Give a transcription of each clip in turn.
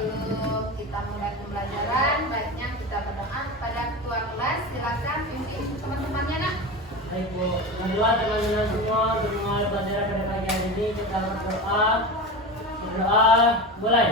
sebelum kita mulai pembelajaran, baiknya kita berdoa pada ketua kelas. Silakan pimpin teman-temannya, nak. Baik Bu, kedua teman-teman semua untuk mengawal pelajaran pada pagi hari ini kita berdoa. Berdoa, mulai.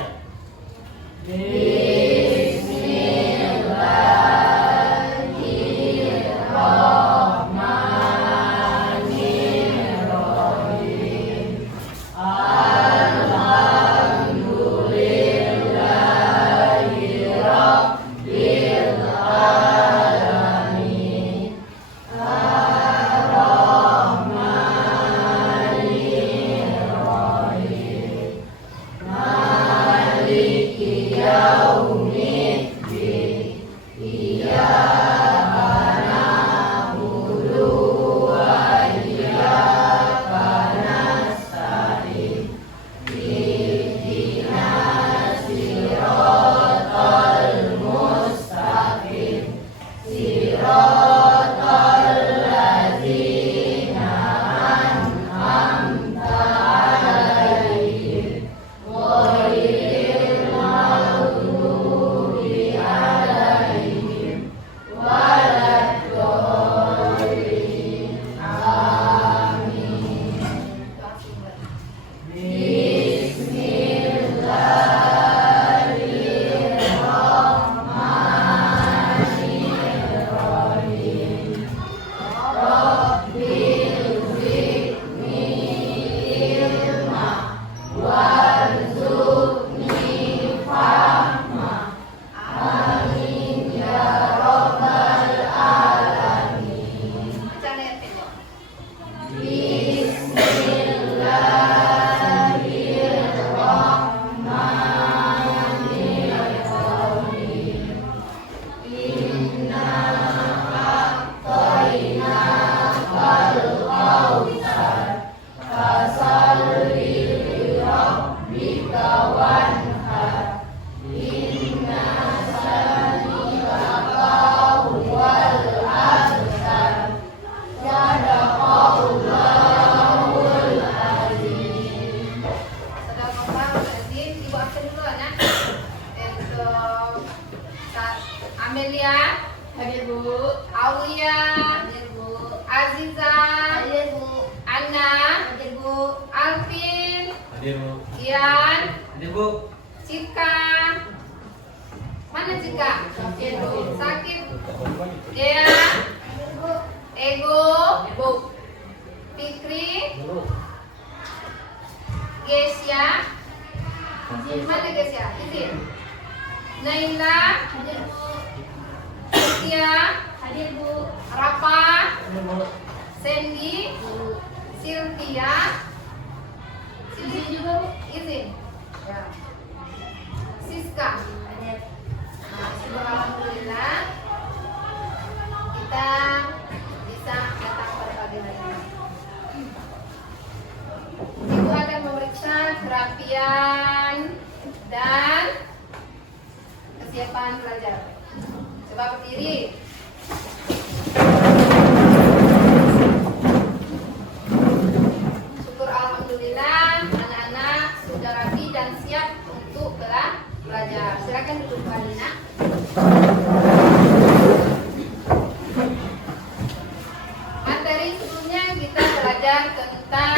Amelia, hadir Bu. Aulia, hadir Bu. Aziza, hadir Bu. Anna, hadir Bu. Alvin, Hadir Bu. Ian, Hadir Bu. Cika. Mana Cika? Hadir Bu. Sakit. Dea, Ego, Bu. Fikri, Gesia. Mana Gesia? Izin. Naila, hadir Bu. Tia, hadir Bu. Rafa, Sandy, Sylvia, izin juga Bu. Izin. Ya. Siska, hadir. Nah, syukur alhamdulillah kita bisa datang pada pagi hari ini. Ibu akan memeriksa kerapian dan kesiapan belajar. Coba berdiri. Syukur alhamdulillah anak-anak sudah rapi dan siap untuk belajar. Silakan duduk kembali, nak. Materi sebelumnya kita belajar tentang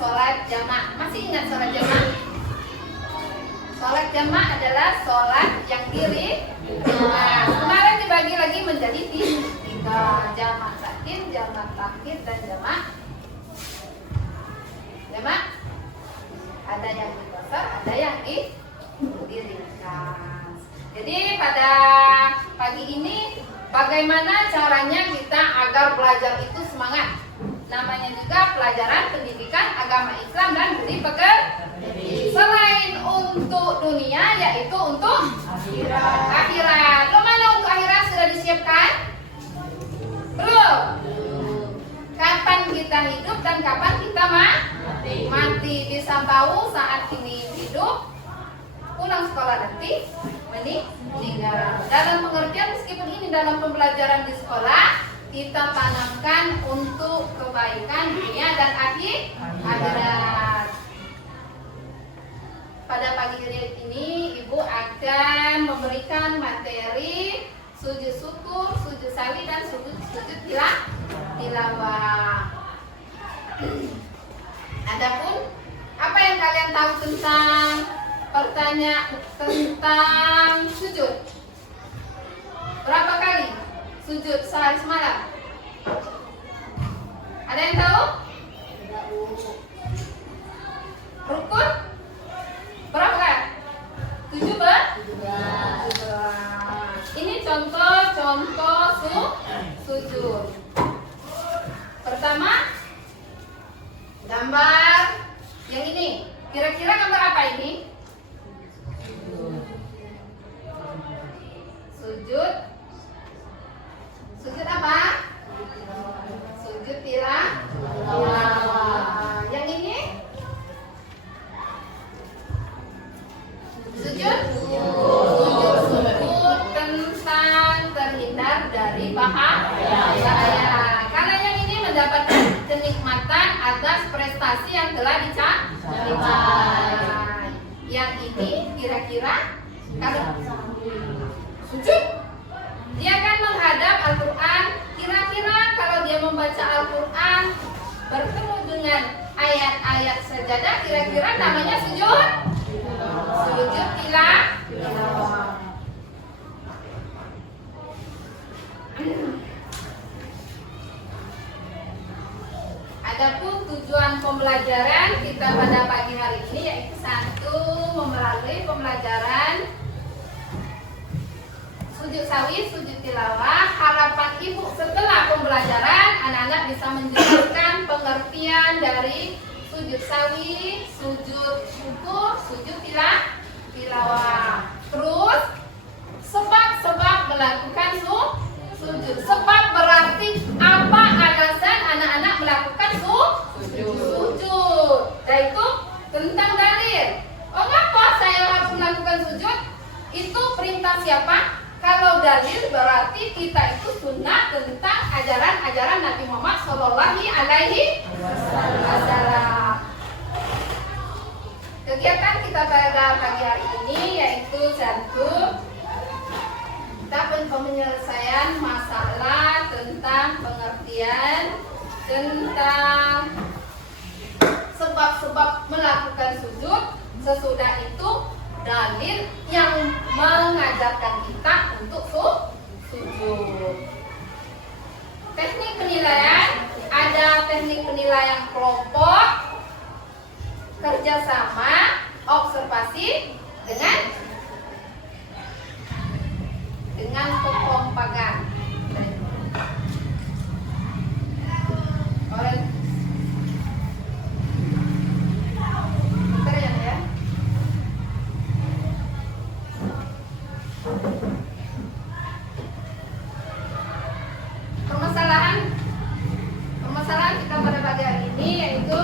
sholat jamaah. Masih ingat sholat jamaah? Sholat jamaah adalah sholat yang diri. Nah, kemarin dibagi lagi menjadi tiga: jamaah takdim, jamaah takhir, dan jamaah. Ada yang dikosor, ada yang diringkas. Jadi pada pagi ini bagaimana caranya kita agar belajar itu semangat? Namanya juga pelajaran pendidikan agama Islam dan budi pekerti. Selain untuk dunia, yaitu untuk akhirat. Mana untuk akhirat sudah disiapkan? Belum. Kapan kita hidup dan kapan kita mati. Bisa tahu saat ini hidup, pulang sekolah nanti meninggal. Dalam pengertian meskipun ini dalam pembelajaran di sekolah, kita tanamkan untuk kebaikan dunia dan akhirat. Pada pagi hari ini Ibu akan tilawah. Adapun apa yang kalian tahu tentang sujud? Berapa kali sujud sehari semalam? Ada yang tahu? Rukun berapa kali? 7 Ini contoh sujud. Pertama, gambar yang ini. Kira-kira gambar apa ini? Sujud. Sujud apa? Sujud tilawah. Yang ini? Sujud tentang terhindar dari bahaya. Karena yang ini mendapatkan kenikmatan atas prestasi yang telah dicapai. Yang ini kira-kira kalau sujud, dia akan menghadap Al-Quran. Kira-kira kalau dia membaca Al-Quran bertemu dengan ayat-ayat sajadah, kira-kira namanya sujud. Sujud tilawah. Adapun tujuan pembelajaran kita pada pagi hari ini yaitu satu, melalui pembelajaran sujud sawi, sujud tilawah. Harapan ibu setelah pembelajaran anak-anak bisa menjelaskan pengertian dari sujud sawi, sujud syukur, sujud tilawah. Terus sebab-sebab melakukan sujud. Sebab berarti apa alasan anak-anak melakukan sujud. Yaitu tentang dalil. Oh, ngapa saya harus melakukan sujud? Itu perintah siapa? Kalau dalil berarti kita itu sunnah tentang ajaran-ajaran Nabi Muhammad Shallallahu Alaihi Wasallam. Kegiatan kita pada pagi hari ini yaitu satu, kita penyelesaian masalah tentang pengertian tentang sebab-sebab melakukan sujud. Sesudah itu dalil yang mengajarkan kita untuk sujud. Teknik penilaian, ada teknik penilaian kelompok, kerjasama, observasi dengan kekompakan. Keren ya. Permasalahan kita pada pagi hari ini yaitu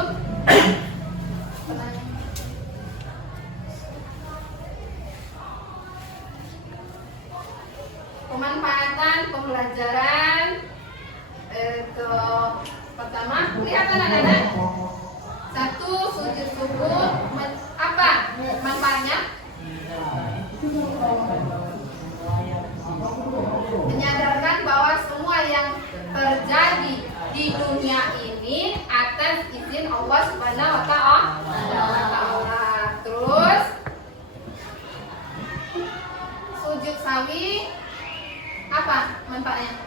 pemanfaatan pembelajaran. Itu pertama, kelihatan anak-anak. Satu, sujud syukur. Apa manfaatnya? Menyadarkan bahwa semua yang terjadi di dunia ini atas izin Allah Subhanahu wa Ta'ala. Terus sujud sawi, apa manfaatnya?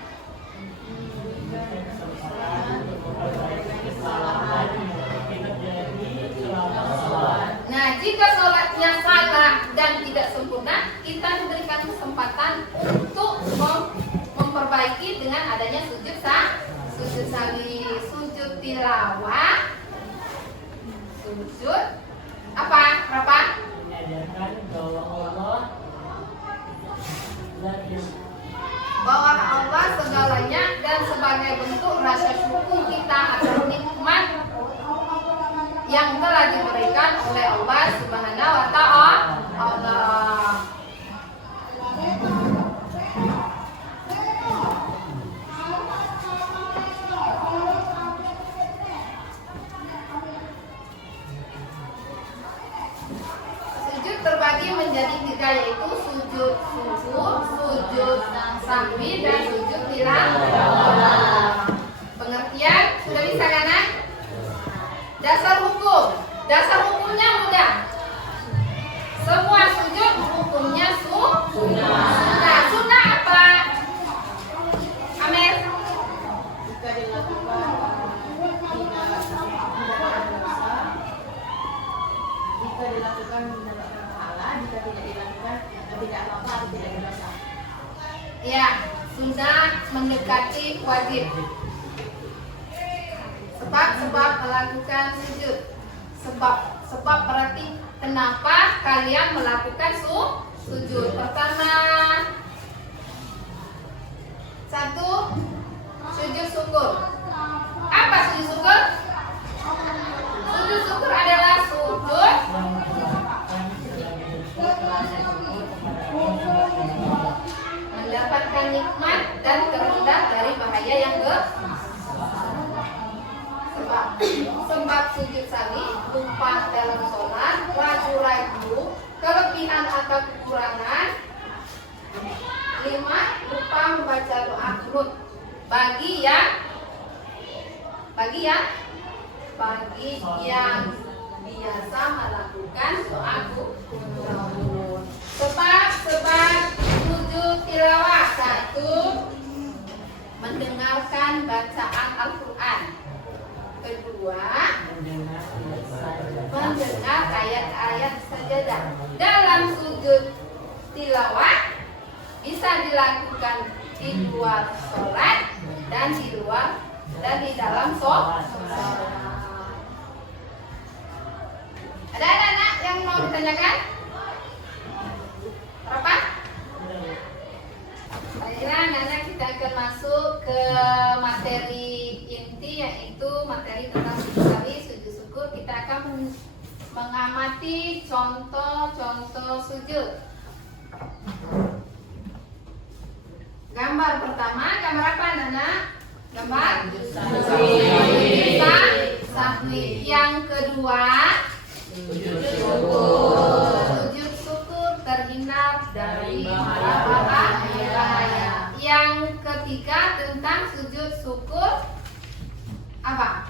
Nah, jika sholatnya salah dan tidak sempurna, kita diberikan kesempatan untuk memperbaiki dengan adanya sujud sawi, sujud tilawah, sujud apa? Berapa? Bahwa Allah segalanya dan sebagai bentuk rasa syukur kita atas nikmat yang telah diberikan oleh Allah Subhanahu wa Ta'ala. Sujud terbagi menjadi 3, yaitu sujud syukur, sujud sahwi, dan sujud tilawah. Pengertian Dasar hukumnya mudah. Semua sujud hukumnya sunnah. Sunnah apa? Amir. Jika dilakukan mendapatkan pahala, jika tidak dilakukan tidak apa-apa atau tidak berdosa. Ya, sunnah mendekati wajib. Sebab melakukan sujud. Sebab berarti kenapa kalian melakukan sujud? Pertama, satu, sujud syukur. Apa sujud syukur? Sujud syukur adalah sujud mendapatkan nikmat dan terhindar dari bahaya yang sebab sujud sawi lupa dalam sholat, ragu-ragu, kelebihan atau kekurangan. 5. Lupa membaca doa kunut bagi yang biasa melakukan doa kunut. Sebab sujud tilawah. 1. Mendengarkan bacaan Al-Quran. 2. Mendengar ayat-ayat sajadah. Dalam sujud tilawah bisa dilakukan di luar sholat dan di dalam sholat. Ada anak yang mau ditanyakan? Berapa? Baiklah, anak kita akan masuk ke materi inti, yaitu materi tentang sujud sawi, sujud syukur. Kita akan mengamati contoh-contoh sujud. Gambar pertama, gambar apa anak? Gambar sahwi. Yang kedua, sujud syukur terhindar dari bahaya. Yang ketiga tentang sujud syukur apa?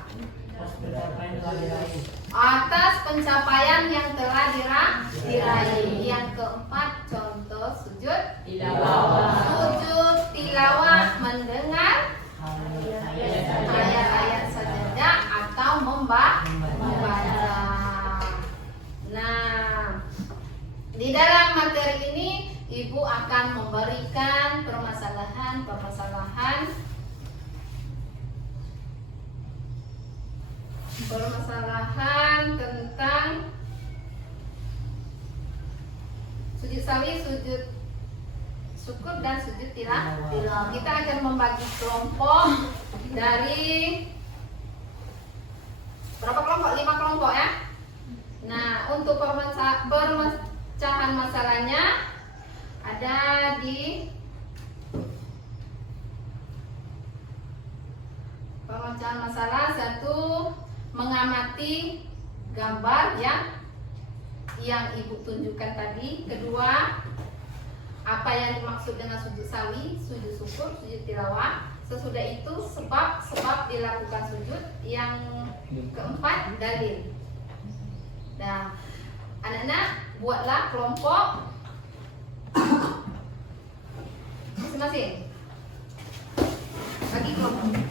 Atas pencapaian yang telah diraih. Yang keempat contoh sujud tilawah. Sujud tilawah mendengar ayat-ayat sajadah atau membaca. Nah, di dalam materi ini Ibu akan memberikan permasalahan tentang sujud sawi, sujud syukur dan sujud tilawah. Kita akan membagi kelompok dari berapa kelompok? 5 kelompok ya. Nah, untuk pemecahan masalahnya ada di pemecahan masalah 1, mengamati gambar yang Ibu tunjukkan tadi. Kedua, apa yang dimaksud dengan sujud sawi, sujud syukur, sujud tilawah. Sesudah itu sebab dilakukan sujud. Yang keempat, dalil. Nah, anak-anak buatlah kelompok masing-masing. Bagi kelompok.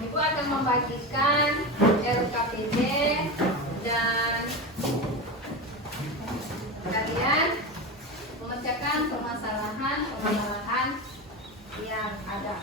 Ibu akan membagikan RKPD dan kalian memecahkan permasalahan yang ada.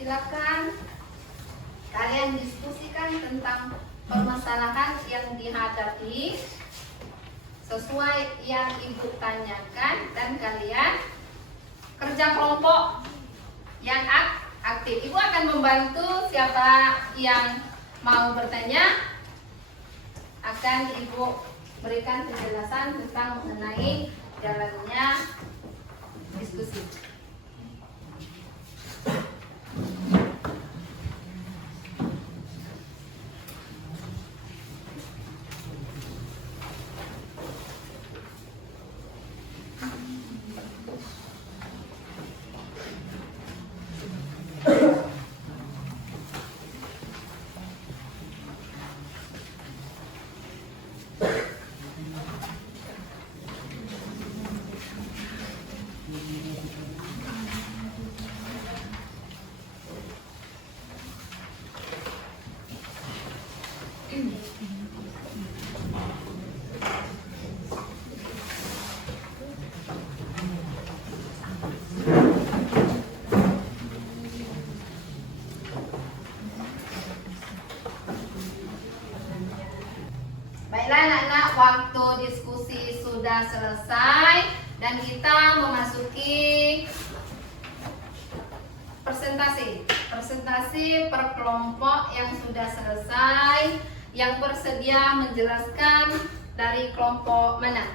silakan kalian diskusikan tentang permasalahan yang dihadapi sesuai yang ibu tanyakan, dan kalian kerja kelompok yang aktif. Ibu akan membantu siapa yang mau bertanya, akan ibu berikan penjelasan tentang mengenai jalannya diskusi. Baiklah anak-anak, waktu diskusi sudah selesai dan kita memasuki presentasi per kelompok yang sudah selesai. Yang bersedia menjelaskan dari kelompok mana?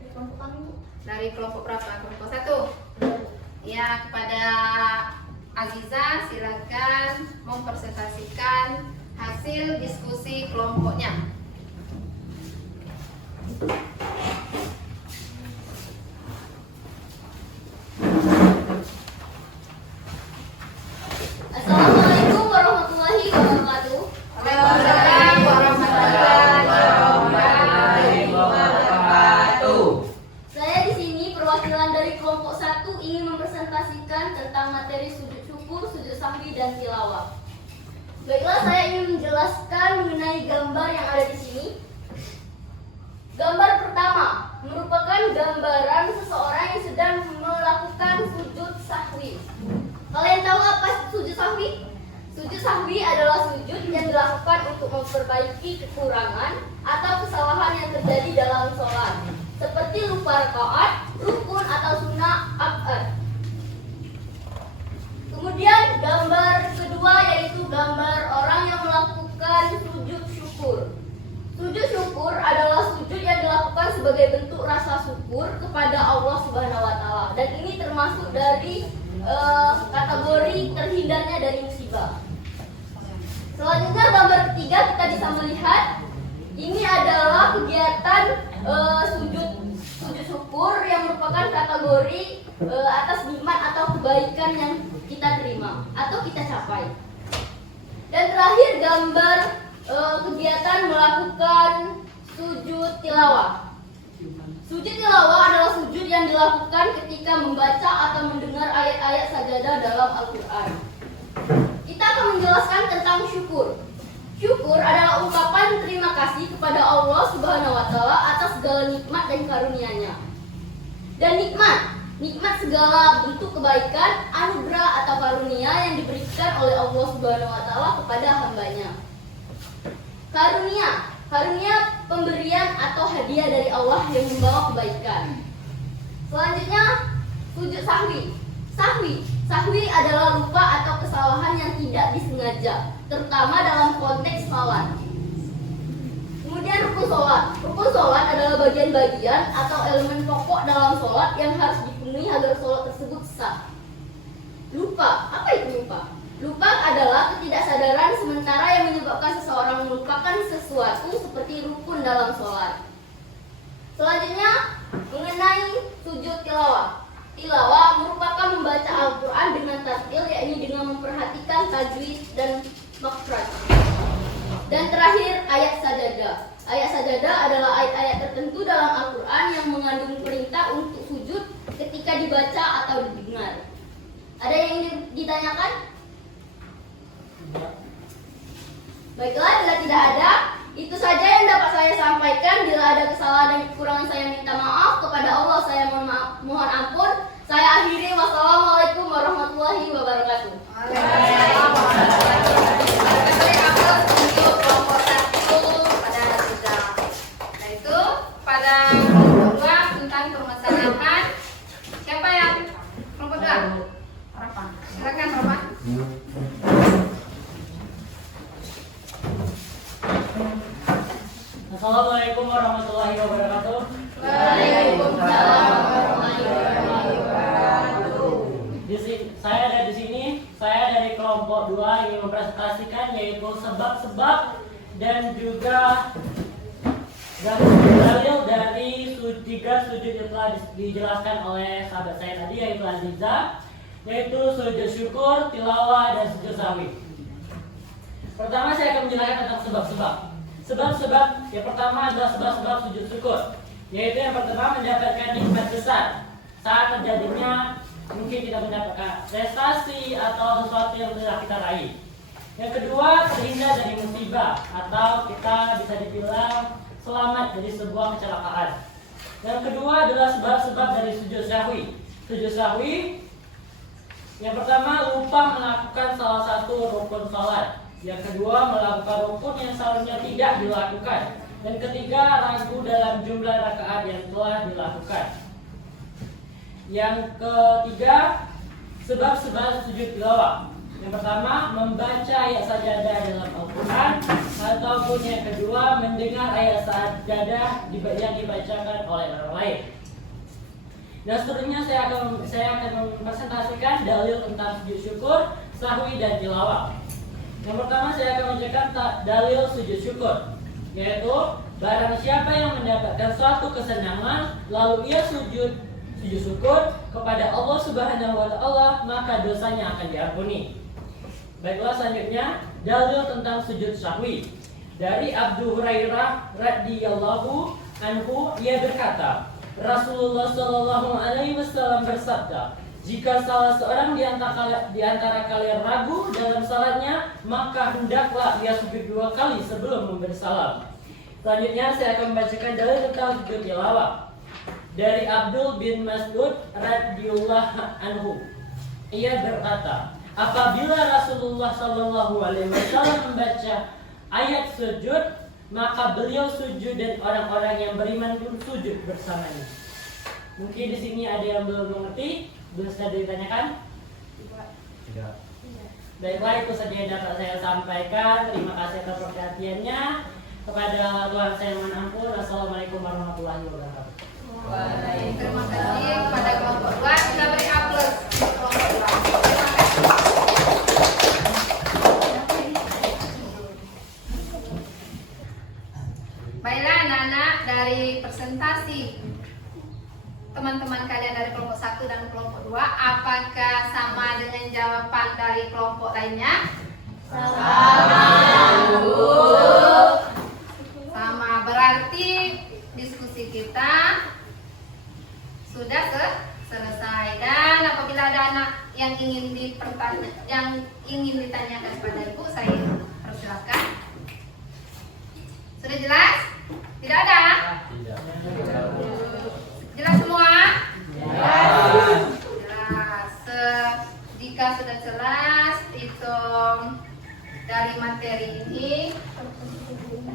Dari kelompok kami, Bu. Dari kelompok berapa? Kelompok 1? Ya, kepada Aziza silakan mempresentasikan hasil diskusi kelompoknya. Assalamualaikum warahmatullahi wabarakatuh. Waalaikumsalam warahmatullahi wabarakatuh. Saya di sini perwakilan dari kelompok 1 ingin mempresentasikan tentang materi sujud syukur, sujud sahwi, dan tilawah. Baiklah, saya ingin menjelaskan mengenai gambar yang ada di sini. Gambar pertama merupakan gambaran seseorang yang sedang melakukan sujud sahwi. Kalian tahu apa sujud sahwi? Sujud sahwi adalah sujud yang dilakukan untuk memperbaiki kekurangan atau kesalahan yang terjadi dalam sholat, seperti lupa rakaat, rukun, atau sunnah abad. Kemudian gambar kedua yaitu gambar orang yang melakukan sujud syukur. Sujud syukur adalah sujud yang dilakukan sebagai bentuk rasa syukur kepada Allah Subhanahu wa Ta'ala, dan ini termasuk dari kategori terhindarnya dari musibah. Selanjutnya gambar ketiga kita bisa melihat ini adalah kegiatan sujud syukur yang merupakan kategori atas nikmat atau kebaikan yang kita terima atau kita capai. Dan terakhir gambar kegiatan melakukan sujud tilawah. Sujud tilawah adalah sujud yang dilakukan ketika membaca atau mendengar ayat-ayat sajadah dalam Al-Quran. Kita akan menjelaskan tentang syukur. Syukur adalah ungkapan terima kasih kepada Allah Subhanahu wa Ta'ala atas segala nikmat dan karunia-Nya. Dan nikmat segala bentuk kebaikan, anugerah atau karunia yang diberikan oleh Allah Subhanahu wa Ta'ala kepada hambanya. Karunia pemberian atau hadiah dari Allah yang membawa kebaikan. Selanjutnya sujud sahwi. Sahwi adalah lupa atau kesalahan yang tidak disengaja, terutama dalam konteks salat. Kemudian rukun sholat. Rukun sholat adalah bagian-bagian atau elemen pokok dalam sholat yang harus dipenuhi agar sholat tersebut sah. Lupa, apa itu lupa? Lupa adalah ketidaksadaran sementara yang menyebabkan seseorang melupakan sesuatu seperti rukun dalam sholat. Selanjutnya mengenai sujud tilawah. Tilawah merupakan membaca Al-Quran dengan tartil, yakni dengan memperhatikan tajwid dan makhraj. Dan terakhir ayat sajadah. Ayat sajadah adalah ayat-ayat tertentu dalam Al-Quran yang mengandung perintah untuk sujud ketika dibaca atau didengar. Ada yang ingin ditanyakan? Baiklah, bila tidak ada, itu saja yang dapat saya sampaikan. Bila ada kesalahan dan kekurangan, saya minta maaf. Kepada Allah saya mohon ampun. Saya akhiri. Wassalamualaikum warahmatullahi wabarakatuh. Harapan. Silakan Roman. Assalamualaikum warahmatullahi wabarakatuh. Waalaikumsalam warahmatullahi wabarakatuh. Saya ada di sini. Saya dari kelompok 2 ingin mempresentasikan yaitu sebab-sebab dan juga dalil dari tiga sujud yang telah dijelaskan oleh sahabat saya tadi, yaitu Aziza, yaitu sujud syukur, tilawah, dan sujud sahwi. Pertama saya akan menjelaskan tentang sebab-sebab. Sebab-sebab yang pertama adalah sebab-sebab sujud syukur, yaitu yang pertama mendapatkan nikmat besar saat terjadinya mungkin kita mendapatkan prestasi atau sesuatu yang telah kita raih. Yang kedua, terhindar dari musibah atau kita bisa dibilang selamat dari sebuah kecelakaan. Yang kedua adalah sebab-sebab dari sujud sahwi. Sujud sahwi yang pertama lupa melakukan salah satu rukun salat. Yang kedua melakukan rukun yang seharusnya tidak dilakukan. Dan ketiga ragu dalam jumlah rakaat yang telah dilakukan. Yang ketiga sebab-sebab sujud tilawah. Yang pertama membaca ayat sajadah dalam Al-Quran, ataupun yang kedua mendengar ayat sajadah yang dibacakan oleh orang lain. Dan seterusnya saya akan mempresentasikan dalil tentang sujud syukur, sahwi, dan tilawah. Yang pertama saya akan menjelaskan dalil sujud syukur, yaitu barang siapa yang mendapatkan suatu kesenangan lalu ia sujud syukur kepada Allah Subhanahu wa taala, maka dosanya akan diampuni. Baiklah, selanjutnya dalil tentang sujud sahwi. Dari Abu Hurairah radhiyallahu anhu, ia berkata, Rasulullah Shallallahu alaihi wasallam bersabda, jika salah seorang di antara kalian ragu dalam salatnya, maka hendaklah ia sujud 2 kali sebelum memberi salam. Selanjutnya saya akan membacakan dalil tentang sujud tilawah. Dari Abdul bin Mas'ud radhiyallahu anhu, ia berkata, apabila Rasulullah Shallallahu alaihi wasallam membaca ayat sujud, maka beliau sujud dan orang-orang yang beriman pun sujud bersamanya. Mungkin di sini ada yang belum mengerti, belum sudah ditanyakan? Tidak. Baiklah, itu saja yang dapat saya sampaikan. Terima kasih atas perhatiannya. Kepada Tuhan saya mohon ampun. Wassalamualaikum warahmatullahi wabarakatuh. Terima kasih kepada kelompok 2. Kita beri aplaus untuk kelompok 2. Baiklah anak-anak, dari presentasi teman-teman kalian dari kelompok 1 dan kelompok 2, apakah sama dengan jawaban dari kelompok lainnya? Sama, berarti diskusi kita sudah selesai. Dan apabila ada anak yang ingin ditanyakan kepada ibu, saya persilakan. Sudah jelas? Tidak ada? Tidak. Jelas semua? Jelas. Jika sudah jelas, itu dari materi ini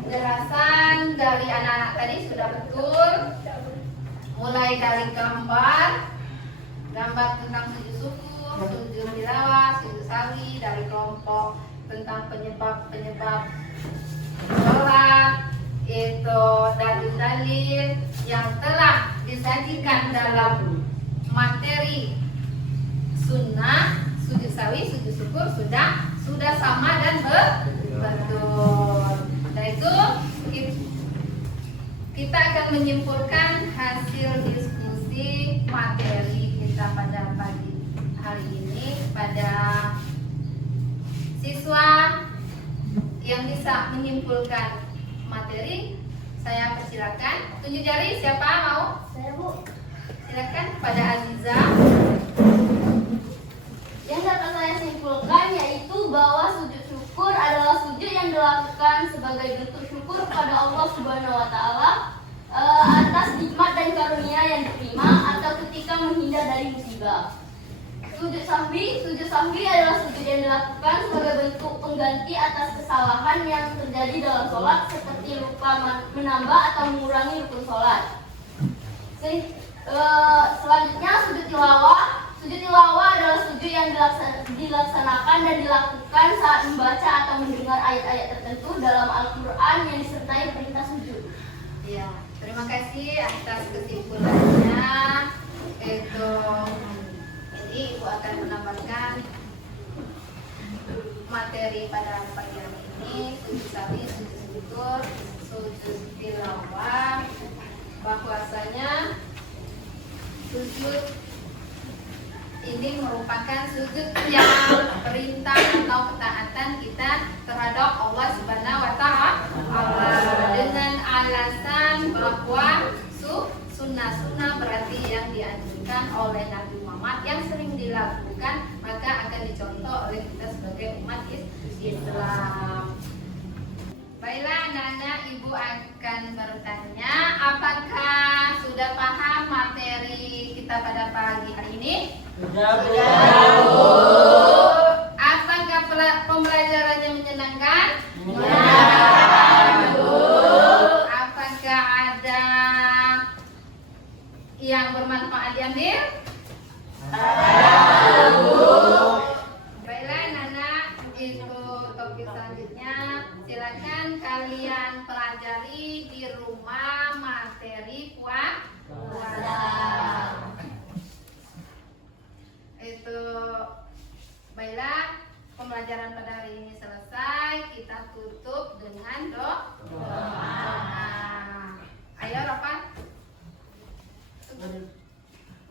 penjelasan dari anak-anak tadi sudah betul. Mulai dari gambar tentang sujud syukur, sujud tilawah, sujud sahwi, dari kelompok tentang penyebab sholat, itu dalil-dalil yang telah disajikan dalam materi sunnah, sujud sahwi, sujud syukur sudah sama dan betul. Dan itu kita akan menyimpulkan hasil diskusi materi kita pada pagi hari ini pada siswa yang bisa menyimpulkan materi. Saya persilakan. Tunjuk jari, siapa mau? Saya, Bu. Silakan pada Aziza. Yang dapat saya simpulkan yaitu bahwa sujud syukur adalah sujud yang dilakukan sebagai bentuk syukur kepada Allah Subhanahu wa taala atas nikmat dan karunia yang diterima atau ketika menghindar dari musibah. Sujud sahwi adalah sujud yang dilakukan sebagai bentuk pengganti atas kesalahan yang terjadi dalam sholat, seperti lupa menambah atau mengurangi rukun sholat. Selanjutnya sujud tilawah. Sujud tilawah diucapkan dan dilakukan saat membaca atau mendengar ayat-ayat tertentu dalam Al-Quran yang disertai perintah sujud. Ya, terima kasih atas kesimpulannya. Jadi Ibu akan menambahkan materi pada pagi hari ini, sujud sawi, sujud syukur, sujud tilawah, bahwasanya sujud ini merupakan sujud yang perintah atau ketaatan kita terhadap Allah Subhanahu wa Ta'ala dengan alasan bahwa sunnah-sunnah berarti yang dianjurkan oleh Nabi Muhammad yang sering dilakukan, maka akan dicontoh oleh kita sebagai umat Islam. Baiklah anak-anak, Ibu akan bertanya, apakah sudah paham materi kita pada pagi hari ini? Sudah, Bu. Apakah pembelajarannya menyenangkan? Menyenangkan, Bu. Apakah ada yang bermanfaat diambil? Baiklah anak-anak, itu topik selanjutnya. Silakan kalian pelajari di rumah materi puasa. Baiklah, pembelajaran pada hari ini selesai. Kita tutup dengan doa. Ayo Rafa.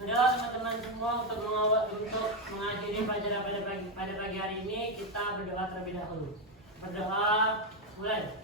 Udahlah teman-teman semua, untuk mengakhiri pelajaran pada pagi hari ini kita berdoa terlebih dahulu. Berdoa mulai.